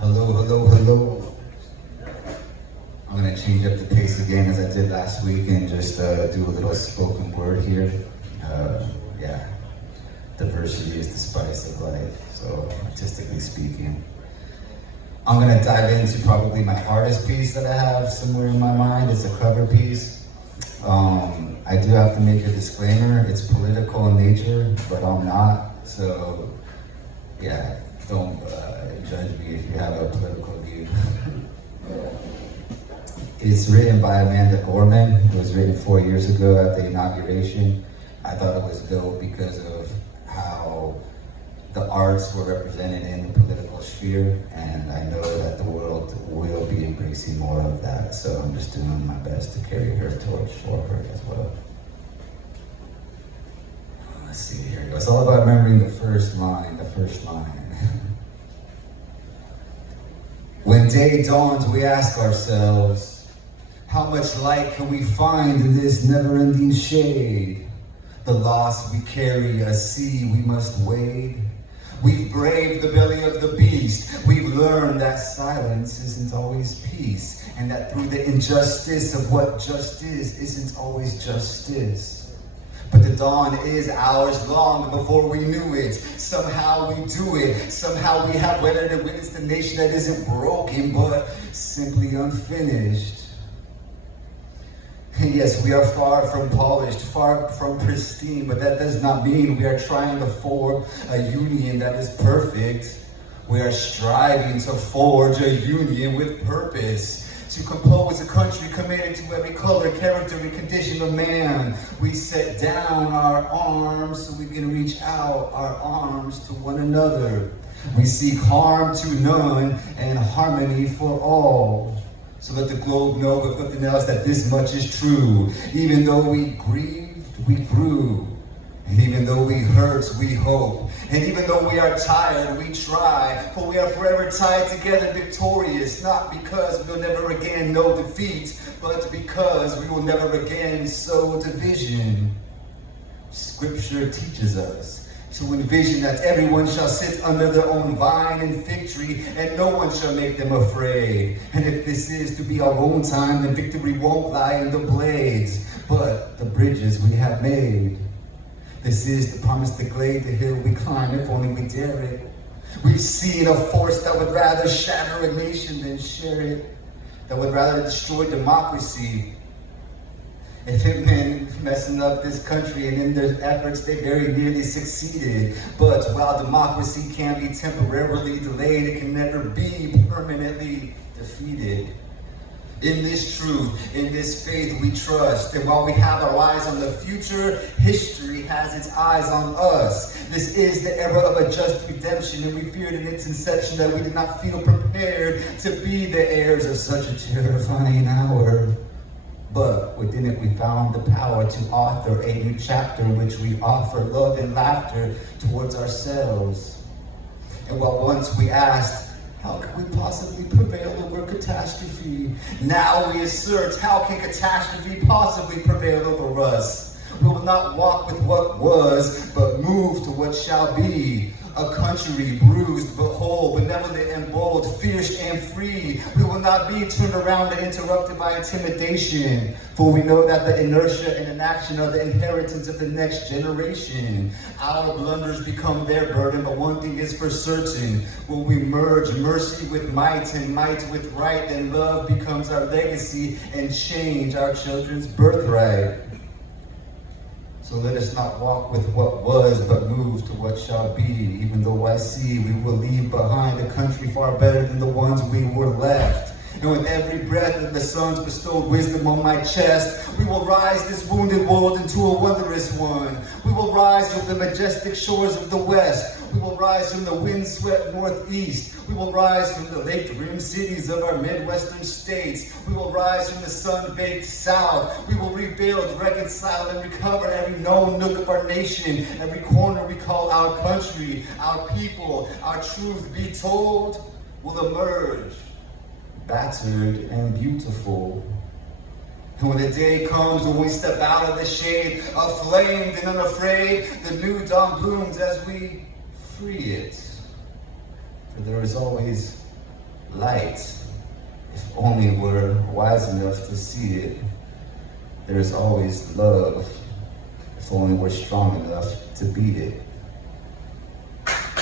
Hello, hello, hello. I'm gonna change up the pace again as I did last week and just do a little spoken word here. Yeah, diversity is the spice of life, so artistically speaking. I'm gonna dive into probably my hardest piece that I have somewhere in my mind. It's a cover piece. I do have to make a disclaimer. It's political in nature, but I'm not. So, yeah, don't judge me if you have a political view. It's written by Amanda Gorman. It was written 4 years ago at the inauguration. I thought it was dope because of how the arts were represented in the political sphere, and I know that the world will be embracing more of that, so I'm just doing my best to carry her torch forward as well. Let's see, here it goes. It's all about remembering the first line. When day dawns, we ask ourselves, how much light can we find in this never-ending shade? The loss we carry, a sea we must wade. We've braved the belly of the beast. We've learned that silence isn't always peace, and that through the injustice of what just is isn't always justice. But the dawn is hours long before we knew it. Somehow we do it. Somehow we have weathered and witnessed a nation that isn't broken, but simply unfinished. Yes, we are far from polished, far from pristine, but that does not mean we are trying to form a union that is perfect. We are striving to forge a union with purpose, to compose a country committed to every color, character, and condition of man. We set down our arms so we can reach out our arms to one another. We seek harm to none and harmony for all, so let the globe know, if nothing else, that this much is true. Even though we grieved, we grew. And even though we hurt, we hope. And even though we are tired, we try. For we are forever tied together, victorious. Not because we'll never again know defeat, but because we will never again sow division. Scripture teaches us to envision that everyone shall sit under their own vine and fig tree, and no one shall make them afraid. And if this is to be our own time, then victory won't lie in the blades, but the bridges we have made. This is the promise to glade, the hill we climb, if only we dare it. We've seen a force that would rather shatter a nation than share it, that would rather destroy democracy. If it meant messing up this country, and in their efforts they very nearly succeeded. But while democracy can be temporarily delayed, it can never be permanently defeated. In this truth, in this faith we trust, and while we have our eyes on the future, history has its eyes on us. This is the era of a just redemption, and we feared in its inception that we did not feel prepared to be the heirs of such a terrifying hour. But within it we found the power to author a new chapter in which we offer love and laughter towards ourselves. And while once we asked, how can we possibly prevail over catastrophe? Now we assert, how can catastrophe possibly prevail over us? We will not walk with what was, but move to what shall be. A country bruised but whole, benevolent and bold, fierce and free. We will not be turned around and interrupted by intimidation, for we know that the inertia and inaction are the inheritance of the next generation. Our blunders become their burden, but one thing is for certain: when we merge mercy with might and might with right, then love becomes our legacy and change our children's birthright. So let us not walk with what was, but move to what shall be. Even though I see we will leave behind a country far better than the ones we were left. And with every breath of the sun's bestowed wisdom on my chest, we will rise this wounded world into a wondrous one. We will rise from the majestic shores of the west. We will rise from the windswept northeast. We will rise from the lake-rimmed cities of our Midwestern states. We will rise from the sun-baked south. We will rebuild, reconcile, and recover every known nook of our nation, every corner we call our country, our people. Our truth, be told, will emerge battered and beautiful. And when the day comes when we step out of the shade, aflamed and unafraid, the new dawn blooms as we free it. For there is always light. If only we're wise enough to see it. There's always love. If only we're strong enough to beat it.